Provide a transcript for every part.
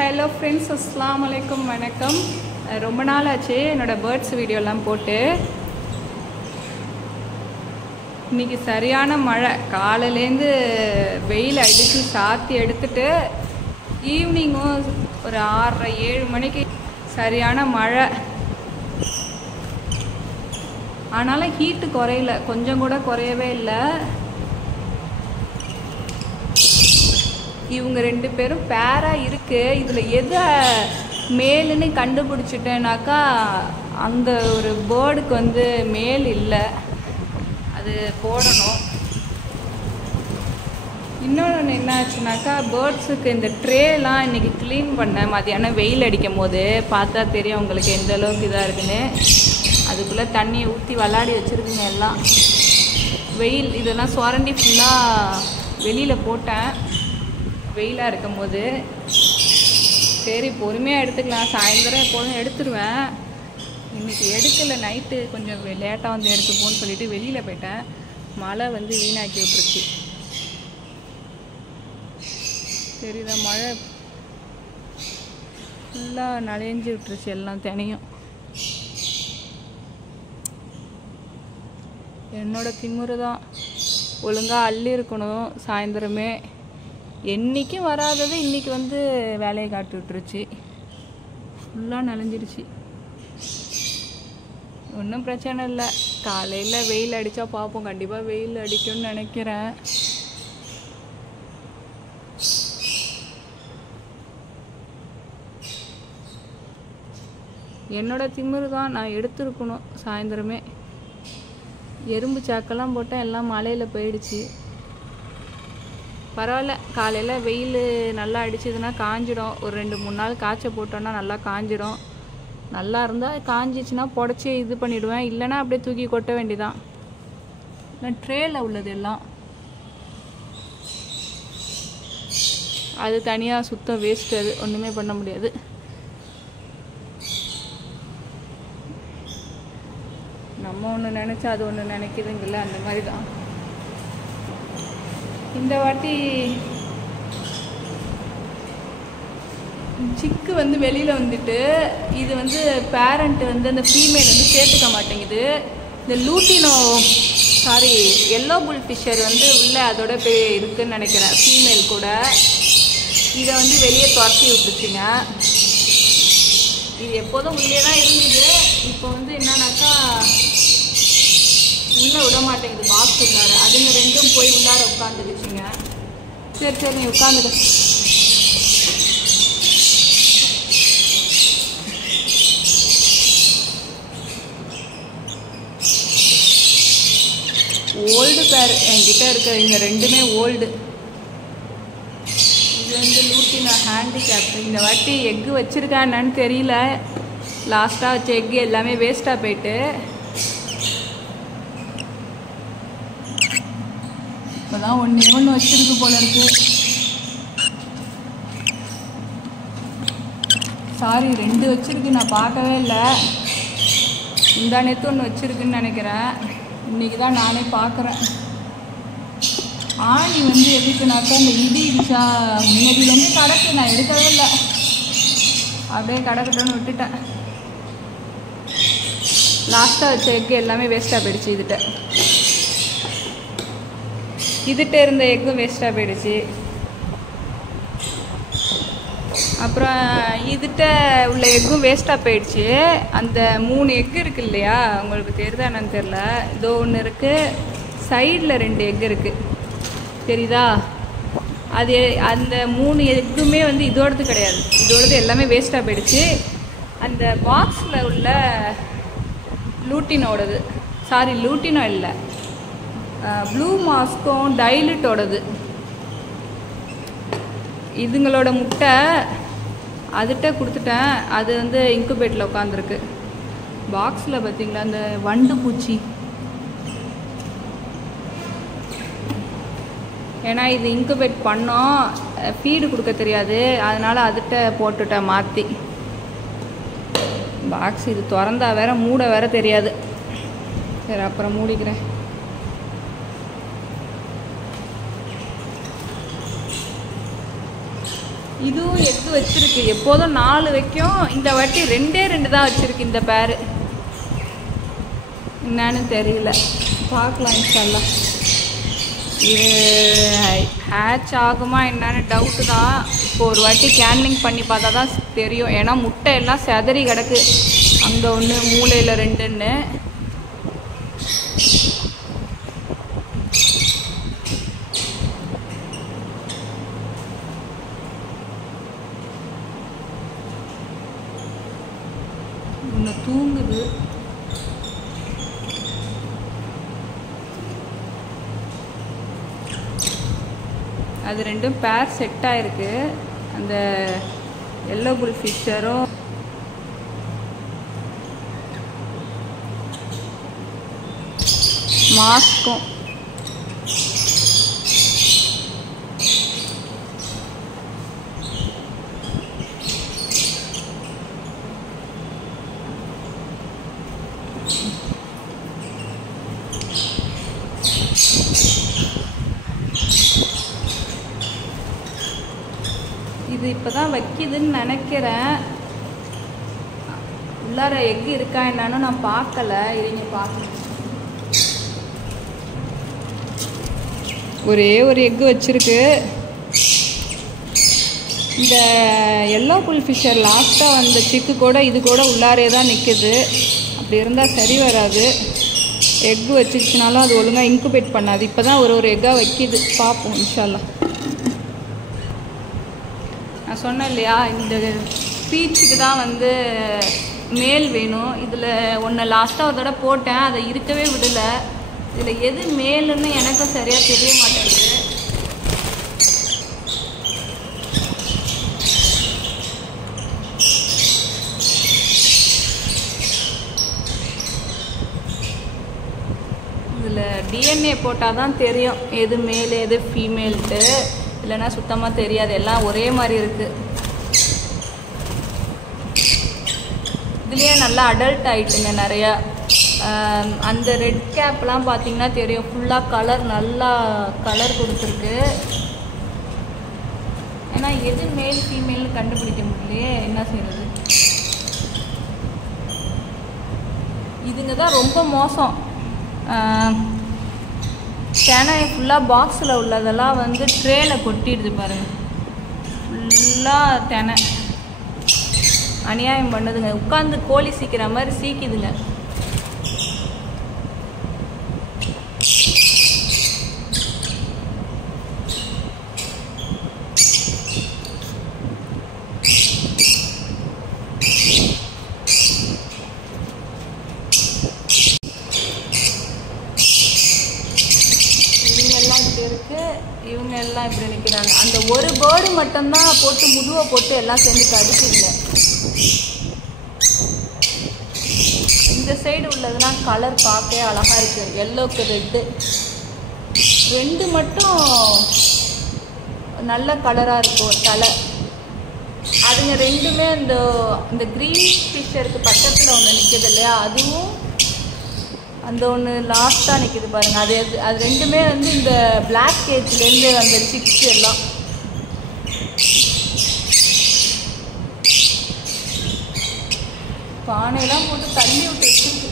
Hello friends, அஸ்ஸலாமு அலைக்கும். வணக்கம். ரொம்ப நாள் ஆச்சு என்னோடய பேர்ட்ஸ் வீடியோலாம் போட்டு. இன்றைக்கி சரியான மழை. காலையிலேருந்து வெயில் அடித்து சாத்தி எடுத்துட்டு ஈவினிங்கும் ஒரு 6:30-7 மணிக்கு சரியான மழை. ஆனாலும் ஹீட்டு குறையல, கொஞ்சம் கூட குறையவே இல்லை. இவங்க 2 பேரும் பேராக இருக்குது. இதில் எதை மேலுன்னு கண்டுபிடிச்சிட்டேனாக்கா, அங்கே ஒரு பேர்டுக்கு வந்து மேல் இல்லை, அது போடணும். இன்னொன்று என்ன ஆச்சுனாக்கா, பேர்ட்ஸுக்கு இந்த ட்ரேலாம் இன்றைக்கி க்ளீன் பண்ணேன். மதியானம் வெயில் அடிக்கும் போது பார்த்தா தெரியும் உங்களுக்கு எந்த அளவுக்கு இதாக இருக்குன்னு. அதுக்குள்ளே தண்ணியை ஊற்றி விளாடி வச்சுருக்குங்க எல்லாம். வெயில் இதெல்லாம் சுரண்டி ஃபுல்லாக வெளியில் போட்டேன் வெயிலாக இருக்கும் போது. சரி பொறுமையாக எடுத்துக்கலாம், சாயந்தரம் எப்போதும் எடுத்துருவேன். இன்றைக்கி எடுக்கலை, நைட்டு கொஞ்சம் லேட்டாக வந்து எடுத்துப்போன்னு சொல்லிட்டு வெளியில் போயிட்டேன். மழை வந்து வீணாக்கி விட்டுருச்சு. சரிதான், மழை ஃபுல்லாக நனைஞ்சு விட்டுருச்சு எல்லாம் தனியும். என்னோட திமுறை தான். ஒழுங்காக அள்ளி இருக்கணும் சாயந்தரமே. என்றைக்கும் வராதது இன்றைக்கி வந்து வேலையை காட்டி விட்டுருச்சு. ஃபுல்லாக நனைஞ்சிருச்சு. ஒன்றும் பிரச்சனை இல்லை. காலையில் வெயில் அடித்தா பார்ப்போம். கண்டிப்பாக வெயில் அடிக்கும்னு நினைக்கிறேன். என்னோட திமிரு தான், நான் எடுத்துருக்கணும் சாயந்தரமே. எறும்பு சாக்கெல்லாம் போட்டால் எல்லாம் மழையில் போயிடுச்சு. பரவாயில்ல, காலையில் வெயில் நல்லா அடிச்சதுன்னா காஞ்சிடும். ஒரு 2-3 நாள் காய்ச்ச போட்டோன்னா நல்லா காஞ்சிடும். நல்லா இருந்தால் காஞ்சிச்சுன்னா புடச்சி இது பண்ணிவிடுவேன். இல்லைன்னா அப்படியே தூக்கி கொட்ட வேண்டியதான். நான் ட்ரேயில் உள்ளது எல்லாம் அது தனியாக சுத்தம் வேஸ்ட். அது ஒன்றுமே பண்ண முடியாது. நம்ம ஒன்று நினச்சா அது ஒன்று நினைக்குதுங்கல்ல, அந்த மாதிரி தான். இந்த வாட்டி சிக்கு வந்து வெளியில் வந்துட்டு, இது வந்து பேரண்ட் வந்து அந்த ஃபீமேல் வந்து சேர்த்துக்க மாட்டேங்குது. இந்த லூட்டினோ எல்லோ புல் ஃபிஷர் வந்து உள்ளே அதோட போய் இருக்குதுன்னு நினைக்கிறேன், ஃபீமேல் கூட. இதை வந்து வெளியே துரத்தி விட்டுச்சுங்க. இது எப்போதும் உள்ளே தான் இருந்தது. இப்போ வந்து என்னன்னாக்கா உள்ளே விட மாட்டேங்குது, பாக்ஸ் உள்ளார. அதுங்க 2ம் போய் உள்ளார உட்காந்துக்குச்சுங்க. சரி நீ உட்காந்துக்க. ஓல்டு பேர் என்கிட்ட இருக்கிற இந்த 2மே ஓல்டு. இது வந்து லூட்டினா ஹேண்டிகேப். இந்த வாட்டி எக்கு வச்சுருக்கான்னு தெரியல. லாஸ்ட்டாக வச்ச எக்கு எல்லாமே வேஸ்ட்டாக போயிட்டு. இப்போதான் ஒன்று வச்சிருக்கு போல இருக்கு. 2 வச்சிருக்கு, நான் பார்க்கவே இல்லை. இந்த நேற்று ஒன்று வச்சிருக்குன்னு நினைக்கிறேன். இன்றைக்கி தான் நானே பார்க்குறேன். ஆணி வந்து எதுக்குனாக்கா, இந்த இடிச்சா முன்னாடியிலேருந்து கிடக்கு, நான் எடுக்கவே இல்லை. அப்படியே கிடக்கட்டும்னு விட்டுட்டேன். லாஸ்ட்டாக வச்ச எக்கு எல்லாமே வேஸ்ட்டாக போயிடுச்சு. இதுகிட்ட இருந்த எக்கும் வேஸ்ட்டாக போயிடுச்சு. அப்புறம் இதுகிட்ட உள்ள எக்கும் வேஸ்ட்டாக போயிடுச்சு. அந்த 3 எக்கு இருக்குது இல்லையா, உங்களுக்கு தெரியுதா என்னன்னு தெரில. இதோ ஒன்று இருக்குது, சைடில் 2 எக்கு இருக்குது, தெரியுதா? அது அந்த 3 எக்குமே வந்து இதோடது கிடையாது. இதோடது எல்லாமே வேஸ்ட்டாக போயிடுச்சு. அந்த பாக்ஸில் உள்ள லூட்டினோடது, லூட்டினோ இல்லை, ப்ளூ மாஸ்க்கும் டைலிட்டோடது. இதுங்களோட முட்டை அதுகிட்ட கொடுத்துட்டேன். அது வந்து இன்குபேட்டில் உட்காந்துருக்கு. பாக்ஸில் பார்த்தீங்களா அந்த வண்டு பூச்சி. ஏன்னா இது இன்குபேட் பண்ணோம், ஃபீடு கொடுக்க தெரியாது, அதனால் அதுகிட்ட போட்டுட்டேன் மாற்றி. பாக்ஸ் இது திறந்தா வேற மூட வேற தெரியாது. சரி அப்புறம் மூடிக்கிறேன். இதுவும் எக்கு வச்சிருக்கு. எப்போதும் 4 வைக்கும், இந்த வாட்டி 2 தான் வச்சிருக்கு. இந்த பேரு என்னன்னு தெரியல, பார்க்கலாம் இன்ஷால்லா. இது ஹேட்ச் ஆகுமா என்னன்னு டவுட்டு தான். இப்போ ஒரு வாட்டி கேன்லிங் பண்ணி பார்த்தா தான் தெரியும். ஏன்னா முட்டை எல்லாம் செதறி கிடக்கு, அங்கே ஒன்று மூளையில் 2ன்னு. ஒன்று தூங்குது. அது 2ம் பேர் செட் ஆகிருக்கு. அந்த எல்லோ புல் ஃபிஷரும் மாஸ்க்கும். இது இப்போ தான் வைக்கிதுன்னு நினைக்கிறேன். உள்ளார எக்கு இருக்கா என்னன்னு நான் பார்க்கல, இருங்க பார்க்கணும். ஒரே ஒரு எக்கு வச்சிருக்கு. இந்த எல்லோ புல் ஃபிஷர் லாஸ்ட்டாக வந்த சிக்கு கூட இது கூட உள்ளாரே தான் நிற்குது. அப்படி இருந்தால் சரி வராது. எக்கு வச்சிருச்சுனாலும் அது ஒழுங்காக இன்குபேட் பண்ணாது. இப்போ தான் ஒரு எக்காக வைக்கிது, பார்ப்போம் இன்ஷால்லா. நான் சொன்னேன் இல்லையா, இந்த பீச்சுக்கு தான் வந்து மேல் வேணும். இதில் ஒன்று லாஸ்ட்டாக ஒரு தடவை போட்டேன், அதை இருக்கவே விடலை. இதில் எது மேலுன்னு எனக்கும் சரியாக தெரிய மாட்டேங்குது. இதில் டிஎன்ஏ போட்டால் தான் தெரியும் எது மேல் எது ஃபீமேல்ட்டு. இல்லைன்னா சுத்தமாக தெரியாது, எல்லாம் ஒரே மாதிரி இருக்குது. இதுலேயே நல்லா அடல்ட் ஆகிட்டுங்க நிறையா. அந்த ரெட் கேப்லாம் பார்த்தீங்கன்னா தெரியும், ஃபுல்லாக கலர், நல்லா கலர் கொடுத்துருக்கு. ஏன்னா எது மேல் ஃபீமேல்னு கண்டுபிடிக்க முடியலையே, என்ன செய்கிறது. இதுங்க தான் ரொம்ப மோசம். தேனை ஃபுல்லாக பாக்ஸில் உள்ளதெல்லாம் வந்து ட்ரேயில் கொட்டிடுது பாருங்கள். ஃபுல்லாக தேனை அநியாயம் பண்ணுதுங்க. உட்காந்து கோழி சீக்கிற மாதிரி சீக்கிதுங்க. இவங்க எல்லாம் இப்படி நிற்கிறாங்க. அந்த ஒரு பேர்டு மட்டும்தான் போட்டு முதுவை போட்டு எல்லாம் சேர்ந்து கடிக்குதுங்க. இந்த சைடு உள்ளதுலாம் கலர் பார்க்கவே அழகாக இருக்குது, எல்லோக்கு ரெட்டு. 2 மட்டும் நல்ல கலராக இருக்கும் தலை. அதுங்க 2மே இந்த க்ரீன் ஃபிஷருக்கு பக்கத்தில் ஒன்று நிற்கிது இல்லையா, அதுவும் அந்த ஒன்று லாஸ்ட்டாக நிற்கிது பாருங்கள். அது 2மே வந்து இந்த பிளாக் கேஜ்லேருந்து அந்த சிக்ஸ் எல்லாம். பானையெல்லாம் போட்டு தள்ளி விட்டு வச்சுருக்கு.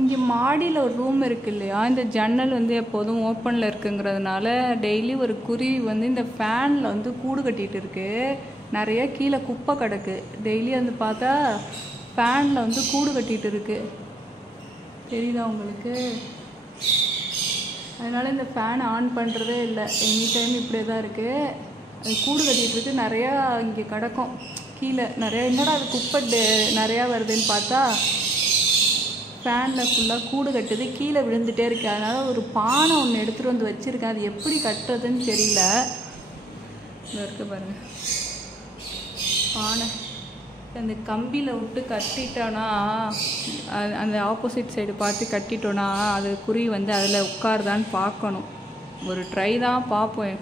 இங்கே மாடியில் ஒரு ரூம் இருக்குது இல்லையா, இந்த ஜன்னல் வந்து எப்போதும் ஓப்பனில் இருக்குங்கிறதுனால டெய்லி ஒரு குருவி வந்து இந்த ஃபேனில் வந்து கூடு கட்டிகிட்டு இருக்குது. நிறைய கீழே குப்பை கிடக்கு. டெய்லி வந்து பார்த்தா ஃபேனில் வந்து கூடு கட்டிகிட்டு இருக்குது. தெரியுதா உங்களுக்கு? அதனால் இந்த ஃபேன் ஆன் பண்ணுறதே இல்லை. எனி டைம் இப்படியே தான் இருக்குது. அது கூடு கட்டிகிட்டு இருக்கு. நிறையா இங்கே கிடக்கும் கீழே நிறையா. என்னடா அது குப்பை நிறையா வருதுன்னு பார்த்தா ஃபேனில் ஃபுல்லாக கூடு கட்டுது, கீழே விழுந்துகிட்டே இருக்குது. அதனால் ஒரு பானை ஒன்று எடுத்துகிட்டு வந்து வச்சுருக்கேன். அது எப்படி கட்டுறதுன்னு தெரியல. இங்கே இருக்க பாருங்கள் பானை. அந்த கம்பியில் விட்டு கட்டிட்டோன்னா, அந்த ஆப்போசிட் சைடு பார்த்து கட்டிட்டோன்னா அது குருவி வந்து அதில் உட்காருதான்னு பார்க்கணும். ஒரு ட்ரை தான் பார்ப்போம்.